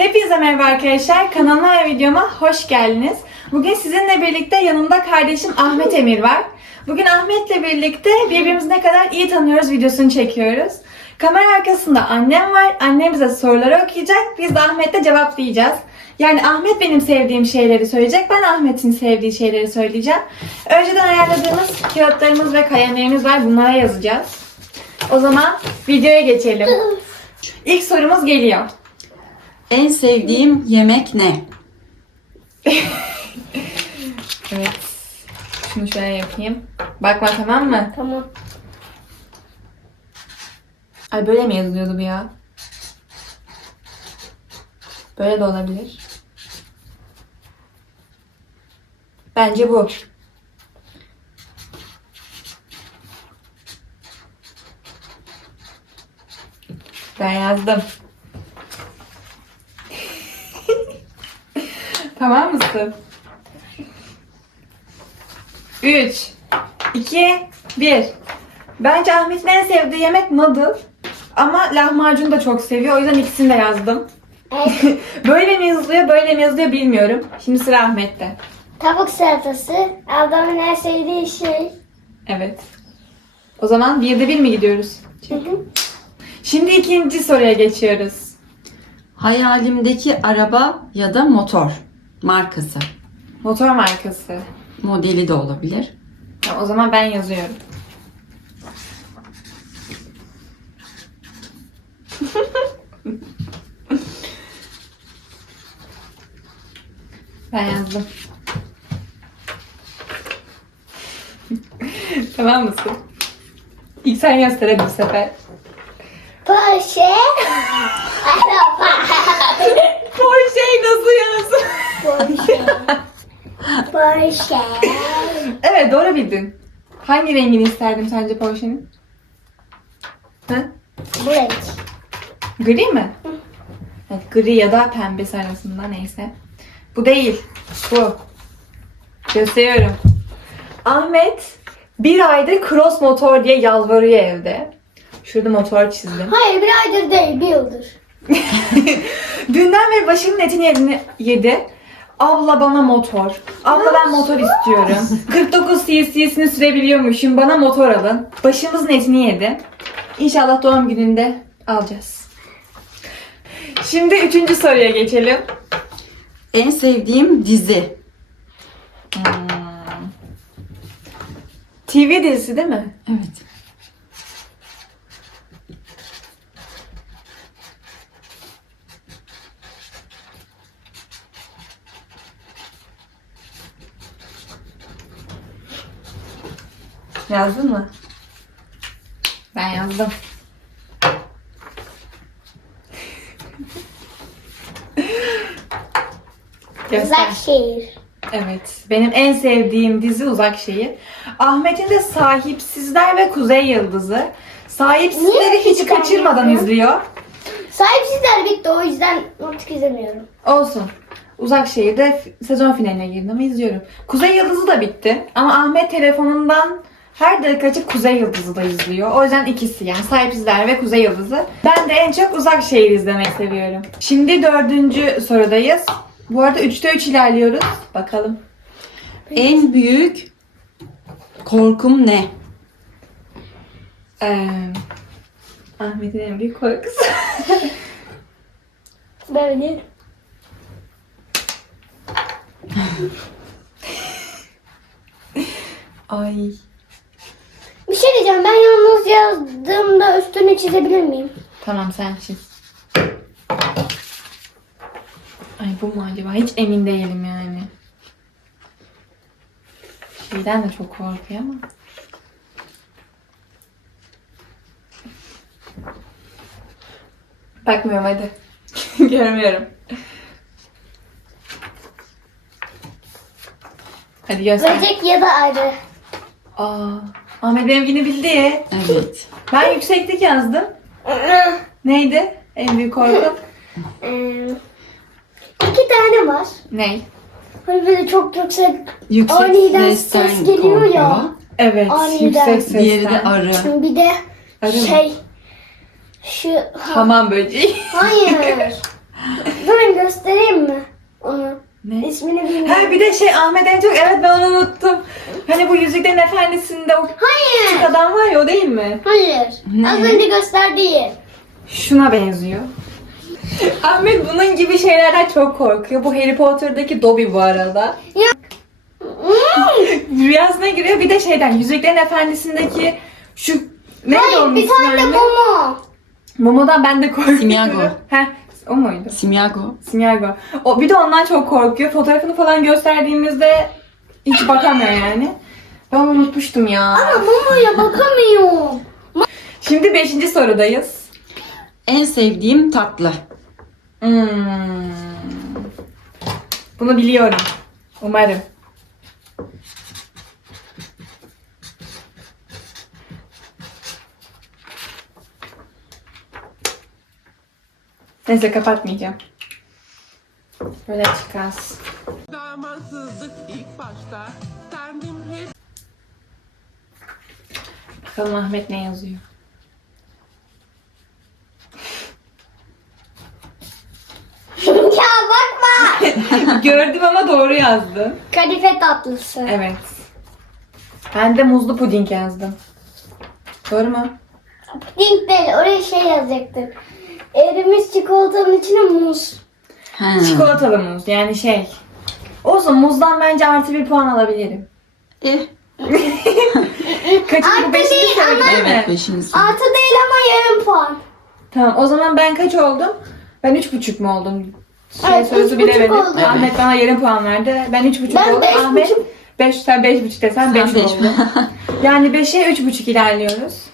Hepinize merhaba arkadaşlar. Kanalıma ve videoma hoş geldiniz. Bugün sizinle birlikte yanımda kardeşim Ahmet Emir var. Bugün Ahmet'le birlikte birbirimizi ne kadar iyi tanıyoruz videosunu çekiyoruz. Kamera arkasında annem var. Annem bize soruları okuyacak. Biz de Ahmet'le cevaplayacağız. Yani Ahmet benim sevdiğim şeyleri söyleyecek. Ben Ahmet'in sevdiği şeyleri söyleyeceğim. Önceden ayarladığımız kağıtlarımız ve kalemlerimiz var. Bunlara yazacağız. O zaman videoya geçelim. İlk sorumuz geliyor. En sevdiğim yemek ne? Evet. Şunu şöyle yapayım. Bakma tamam mı? Tamam. Ay böyle mi yazılıyordu bu ya? Böyle de olabilir. Bence bu. Ben yazdım. Tamam mısın? 3 2 1 Bence Ahmet'in en sevdiği yemek noodle. Ama lahmacun da çok seviyor. O yüzden ikisini de yazdım. Evet. böyle mi yazılıyor, böyle mi yazılıyor bilmiyorum. Şimdi sıra Ahmet'te. Tavuk salatası. Ablamın en sevdiği şey. Evet. O zaman birde bir mi gidiyoruz? Hı hı. Şimdi ikinci soruya geçiyoruz. Hayalimdeki araba ya da motor markası. Motor markası. Modeli de olabilir. Tamam, o zaman ben yazıyorum. ben yazdım. tamam mısın? İlk sen göster bu sefer. Porsche. Araba. Porsche'yi nasıl yazdım? Porsche. Porsche. evet doğru bildin. Hangi rengini isterdim sence Porsche'nin? Bu renk. Gri mi? Evet, gri ya da pembesi arasında neyse. Bu değil. Bu. Gösteriyorum. Ahmet bir aydır cross motor diye yalvarıyor evde. Şurada motor çizdim. Hayır bir aydır değil bir yıldır. Dünden beri başımın etini yedi. Abla bana motor. Abla ben motor istiyorum. 49 cc'sini sürebiliyormuşum. Bana motor alın. Başımızın etini yedi. İnşallah doğum gününde alacağız. Şimdi üçüncü soruya geçelim. En sevdiğim dizi. Hmm. TV dizisi değil mi? Evet. Yazdın mı? Ben yazdım. Göster. Uzak şehir. Evet. Benim en sevdiğim dizi Uzak Şehir. Ahmet'in de Sahipsizler ve Kuzey Yıldızı. Sahipsizleri Niye hiç kaçırmadan izliyor. Sahipsizler bitti o yüzden artık izlemiyorum. Olsun. Uzak Şehir'de sezon finaline girdim ama izliyorum. Kuzey Yıldızı da bitti. Ama Ahmet telefonundan her dakika açıp Kuzey Yıldızı da izliyor. O yüzden ikisi yani Sahipsizler ve Kuzey Yıldızı. Ben de en çok Uzak Şehir izlemeyi seviyorum. Şimdi dördüncü sorudayız. Bu arada 3'te 3 ilerliyoruz. Bakalım. En büyük korkum ne? Ee, Ahmet'in en büyük korkusu. Böyle. Ay. Diyeceğim ben yalnız yazdığımda üstünü çizebilir miyim? Tamam sen çiz. Ay bu mu acaba? Hiç emin değilim yani. Şeyden de çok korkuyor ama. Bakmıyorum hadi. Görmüyorum. Hadi göster. Böcek ya da arı. Aa, Ahmet benimkini bildi. Evet. Ben yükseklik yazdım. Neydi? En büyük korku. Ee, iki tane var. Ney? Hani böyle çok yüksek Yüksek Aniden sesten ses geliyor ya. korkuyor. Evet, Aniden. yüksek sesten. Diğeri de arı. bir de Arı mı? şey şu ha, Hamam böceği. hayır. Böyle göstereyim mi? Onu. Ne? İsmini bilmiyorum. Ha bir de şey Ahmet en çok evet ben onu unuttum. Hani bu Yüzüklerin Efendisi'nde o Hayır. küçük adam var ya o değil mi? Hayır. Ne? Az önce gösterdiği. Şuna benziyor. Ahmet bunun gibi şeylerden çok korkuyor. Bu Harry Potter'daki Dobby bu arada. Ya. Rüyasına giriyor bir de şeyden Yüzüklerin Efendisi'ndeki şu ne Hayır bir tane de Momo. Momo'dan ben de korkuyorum. Simiago. Heh, o muydu? Simyago. Simiago. O bir de ondan çok korkuyor. Fotoğrafını falan gösterdiğimizde hiç bakamıyor yani. Ben unutmuştum ya. Ama Momo'ya bakamıyorum. Şimdi 5. sorudayız. En sevdiğim tatlı. Hmm. Bunu biliyorum. Umarım. Neyse kapatmayacağım. Böyle çıkarsın. Zamansızlık ilk başta Kendim hep Bakalım Ahmet ne yazıyor. ya bakma. Gördüm ama doğru yazdım. Kadife tatlısı. Evet. Ben de muzlu puding yazdım. Doğru mu? Puding değil. Oraya şey yazacaktın. Erimiş çikolatanın içine muz. Ha. Çikolatalı muz yani şey. Olsun muzdan bence artı bir puan alabilirim. Eh, Kaçıncı bu Artı beşinci değil değil mi? evet beşinci. Altı değil ama yarım puan. Tamam o zaman ben kaç oldum? Ben üç buçuk mu oldum? Şey Evet, sözü üç buçuk bilemedim. oldun. Ahmet bana yarım puan verdi. Ben üç buçuk Ben oldum. beş Ahmet buçuk. beş, sen beş buçuk desen Sen beş beş. oldu. yani beşe üç buçuk ilerliyoruz.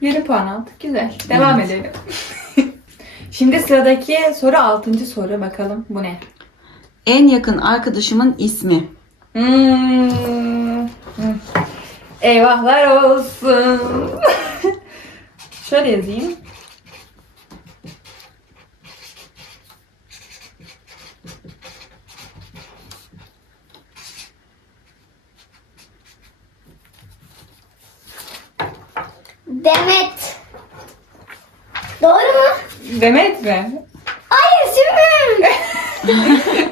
Yarım puan aldık. Güzel. Devam Evet. edelim. Şimdi sıradaki soru altıncı soru. Bakalım bu ne? En yakın arkadaşımın ismi. Hmm. Hmm. Eyvahlar olsun. Şöyle yazayım. Demet. Doğru mu? Demet mi? Hayır Sümrüm.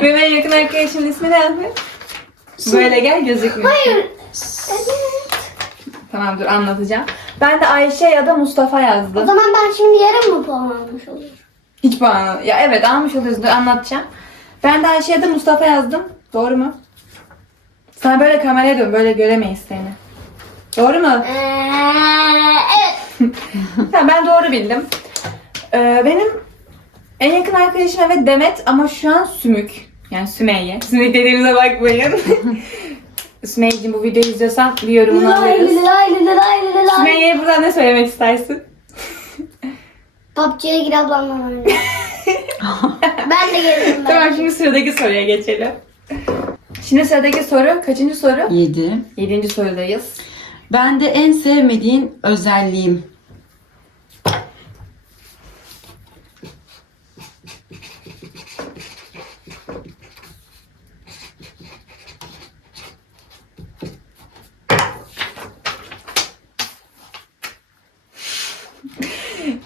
Benim en yakın arkadaşımın ismi ne Ahmet? Böyle gel gözükmüyor. Hayır. Evet. Tamam dur anlatacağım. Ben de Ayşe ya da Mustafa O yazdım. zaman ben şimdi yarım mı puan almış olurum? Hiç puan. Ya evet almış oluyoruz. Dur anlatacağım. Ben de Ayşe ya da Mustafa yazdım. Doğru mu? Sen böyle kameraya dön. Böyle göremeyiz seni. Doğru mu? Ee, evet. Ha, ben doğru bildim. Ee, benim en yakın arkadaşım evet Demet ama şu an Sümük. Yani Sümeyye. Sümük dediğimize bakmayın. Sümeyye'cim bu videoyu izliyorsan bir yorumunu alırız. Sümeyye'ye buradan ne söylemek istersin? PUBG'ye gir ablamla ben de gelirim ben. Tamam şimdi sıradaki soruya geçelim. Şimdi sıradaki soru kaçıncı soru? Yedi. Yedinci sorudayız. Ben de en sevmediğin özelliğim.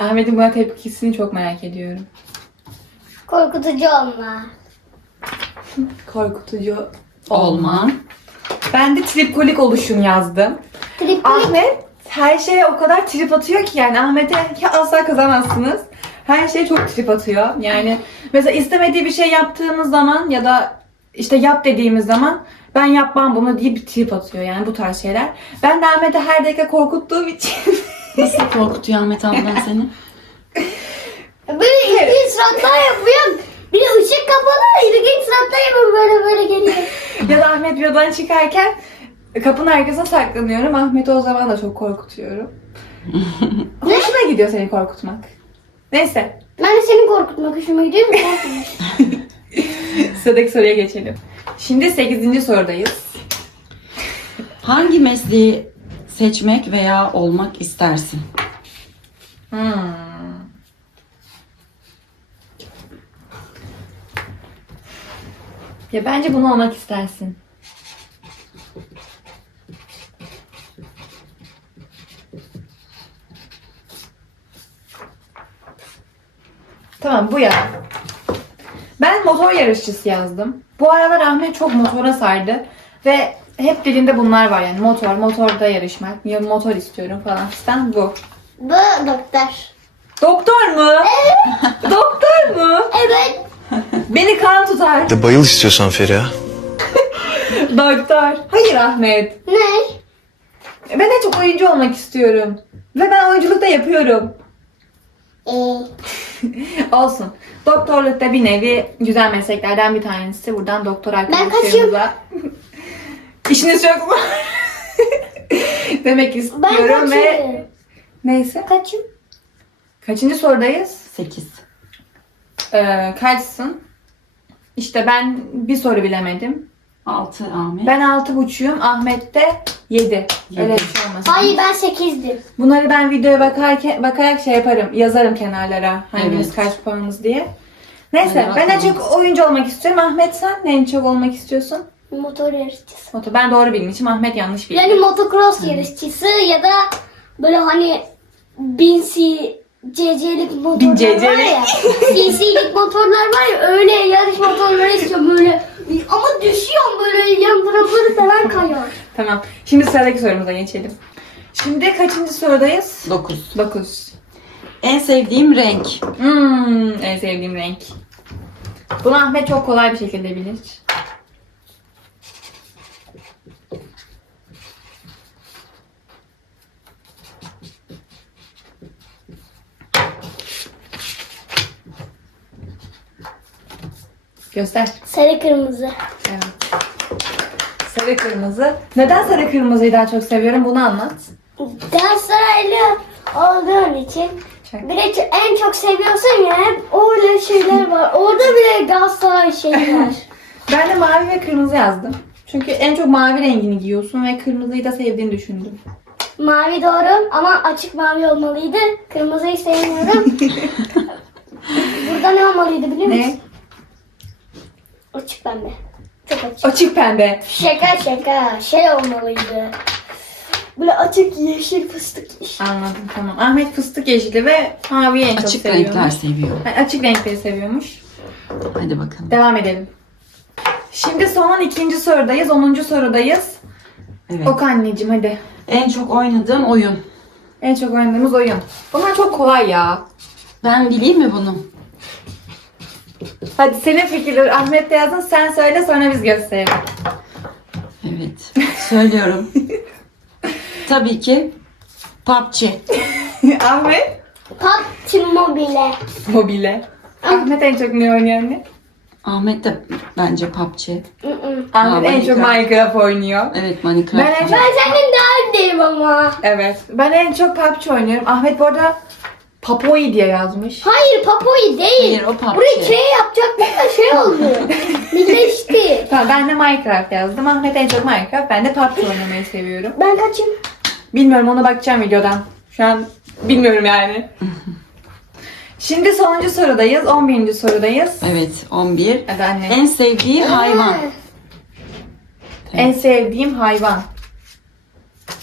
Ahmet'in buna tepkisini çok merak ediyorum. Korkutucu olma. Korkutucu Olman. Ben de tripkolik oluşum yazdım. Triplik. Ahmet her şeye o kadar trip atıyor ki yani Ahmet'e ya asla kazamazsınız. Her şeye çok trip atıyor. Yani mesela istemediği bir şey yaptığımız zaman ya da işte yap dediğimiz zaman ben yapmam bunu diye bir trip atıyor yani bu tarz şeyler. Ben de Ahmet'i her dakika korkuttuğum için Nasıl korkutuyor Ahmet ablan seni? Böyle ilginç suratlar yapıyor. Bir de ışık kapalı ilginç suratlar yapıyor böyle böyle geliyor. ya da Ahmet yoldan çıkarken kapının arkasına saklanıyorum. Ahmet'i o zaman da çok korkutuyorum. Hoşuna gidiyor seni korkutmak. Neyse Ben de seni korkutmak hoşuma gidiyor mu? Sıradaki soruya geçelim. Şimdi 8. sorudayız. Hangi mesleği seçmek veya olmak istersin? Hmm. Ya bence bunu olmak istersin. Tamam bu ya. Ben motor yarışçısı yazdım. Bu aralar Ahmet çok motora sardı. Ve hep dilinde bunlar var yani motor, motorda yarışmak, ya motor istiyorum falan fistan bu. Bu doktor. Doktor mu? Doktor mu? Evet. Beni kan tutar. De bayıl istiyorsan Feriha. Doktor. Hayır Ahmet. Ne? Ben en çok oyuncu olmak istiyorum. Ve ben oyunculuk da yapıyorum. Ee, Olsun. Doktorluk da bir nevi güzel mesleklerden bir tanesi. Buradan doktor kaçayım. İşiniz çok mu? Demek ben istiyorum ve kaçım? neyse. Kaçım? Kaçıncı sorudayız? 8. Ee, kaçsın? İşte ben bir soru bilemedim. 6 Ahmet. Ben altı buçuğum. Ahmet de yedi. Öyle bir şey olmasın. Hayır ben sekizdim. Bunları ben videoya bakarken bakarak şey yaparım. Yazarım kenarlara hangimiz Evet. kaç puanımız diye. Neyse Hadi ben en bakalım. çok oyuncu olmak istiyorum. Ahmet sen ne en çok olmak istiyorsun? Motor yarışçısı. Motor. Ben doğru bilmişim. Ahmet yanlış bilmiş. Yani motocross yarışçısı ya da böyle hani bin cc'lik motorlar Bin var cc'lik. ya. cc'lik motorlar var ya öyle yarış motorları istiyorum böyle. Ama düşüyorum böyle yan tarafları falan kayıyor. Tamam. Şimdi sıradaki sorumuza geçelim. Şimdi kaçıncı sorudayız? 9. 9. En sevdiğim renk. Hmm, en sevdiğim renk. Bunu Ahmet çok kolay bir şekilde bilir. Göster. Sarı kırmızı. Evet. Sarı kırmızı. Neden sarı kırmızıyı daha çok seviyorum? Bunu anlat. Galatasaraylı olduğun için Çak. bir de en çok seviyorsun ya hep öyle şeyler var. Orada bile Galatasaray şeyi var. Ben de mavi ve kırmızı yazdım. Çünkü en çok mavi rengini giyiyorsun ve kırmızıyı da sevdiğini düşündüm. Mavi doğru ama açık mavi olmalıydı. Kırmızıyı sevmiyorum. Burada ne olmalıydı biliyor musun? Ne? Açık pembe. Çok açık. Açık pembe. Şaka şaka. Şey olmalıydı. Böyle açık yeşil fıstık yeşil. Anladım tamam. Ahmet fıstık yeşili ve maviyi en çok Açık seviyormuş. renkler seviyor. Ha, Açık renkleri seviyormuş. Hadi bakalım. Devam edelim. Şimdi son ikinci sorudayız. Onuncu sorudayız. Evet. Ok anneciğim hadi. En çok oynadığım oyun. En çok oynadığımız oyun. Bunlar çok kolay ya. Ben bileyim mi bunu? Hadi senin fikirleri Ahmet de yazın. Sen söyle sonra biz gösterelim. Evet. Söylüyorum. Tabii ki PUBG. Ahmet. PUBG Mobile. Mobile. Ahmet en çok ne oynuyor anne? Ahmet de bence PUBG. Ahmet Aa, en çok Minecraft. Oynuyor. Evet Minecraft. Ben en çok- Ben senin daha öndeyim ama. Evet. Ben en çok PUBG oynuyorum. Ahmet bu arada Papoi diye yazmış. Hayır Papo'yu değil. Hayır, o PUBG. Burayı K yapacaktık da şey oldu. Birleşti. Tamam ben de Minecraft yazdım. Ahmet en çok Minecraft. Ben de PUBG oynamayı seviyorum. Ben kaçım? Bilmiyorum ona bakacağım videodan. Şu an bilmiyorum yani. Şimdi sonuncu sorudayız. 11. sorudayız. Evet 11. Hadi anne. En sevdiği hayvan. En sevdiğim hayvan.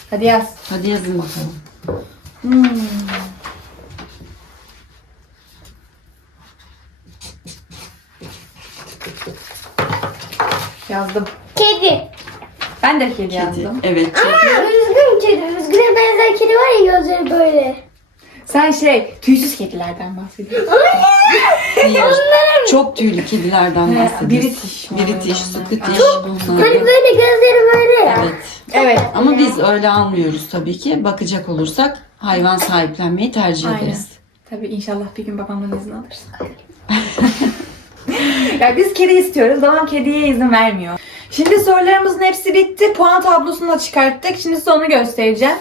Hadi yaz. Hadi yazın bakalım. Hmm. Yazdım. Kedi. Ben de kedi, Kedi. yazdım. Evet. çok- Aa, üzgün kedi. Üzgüne benzer kedi var ya gözleri böyle. Sen şey tüysüz kedilerden bahsediyorsun. Hayır. Çok tüylü kedilerden He, bahsediyoruz. British. British, Scottish Hani bunlar. böyle gözleri böyle ya. Evet. Evet. Ama biz öyle almıyoruz tabii ki. Bakacak olursak hayvan sahiplenmeyi tercih Aynen. ederiz. Tabii inşallah bir gün babamdan izin alırsın. Ya biz kedi istiyoruz. Babam kediye izin vermiyor. Şimdi sorularımızın hepsi bitti. Puan tablosunu da çıkarttık. Şimdi size onu göstereceğim.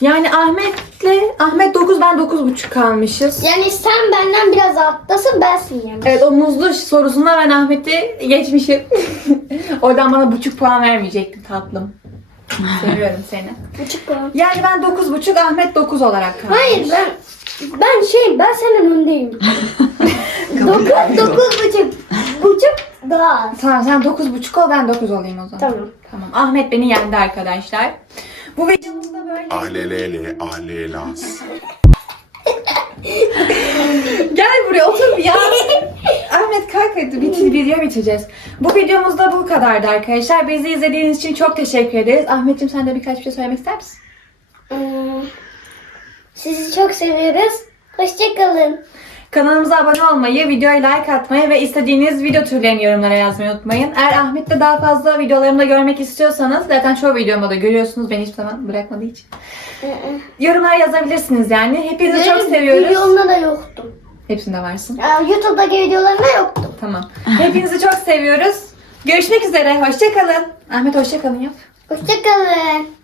Yani Ahmet'le Ahmet 9 ben 9,5 kalmışız. Yani sen benden biraz alttasın bensin yani. Evet o muzlu sorusunda ben Ahmet'i geçmişim. Oradan bana buçuk puan vermeyecektin tatlım. Seviyorum seni. Buçuk puan. Yani ben 9,5 Ahmet 9 olarak kalmış. Hayır ben ben şey ben senin öndeyim. dokuz, dokuz buçuk. Buçuk daha az. Tamam sen 9,5 ol ben 9 olayım o zaman. Tamam. Tamam. Ahmet beni yendi arkadaşlar. Bu videomuzda böyle. Ahlelele ahlelas. Gel buraya otur bir ya. bitireceğiz. Bu videomuz da bu kadardı arkadaşlar. Bizi izlediğiniz için çok teşekkür ederiz. Ahmetciğim sen de birkaç bir şey söylemek ister misin? Hmm, Sizi çok seviyoruz. Hoşçakalın. Kanalımıza abone olmayı, videoya like atmayı ve istediğiniz video türlerini yorumlara yazmayı unutmayın. Eğer Ahmet'le daha fazla videolarımda görmek istiyorsanız zaten çoğu videomda da görüyorsunuz beni hiçbir zaman bırakmadığı için. Yorumlara yazabilirsiniz yani. Hepinizi çok seviyoruz. Videomda da yoktum. Hepsinde varsın. Aa, YouTube'daki videolarımda yoktum. Tamam. Hepinizi çok seviyoruz. Görüşmek üzere. Hoşçakalın. Ahmet hoşçakalın yap. Hoşçakalın.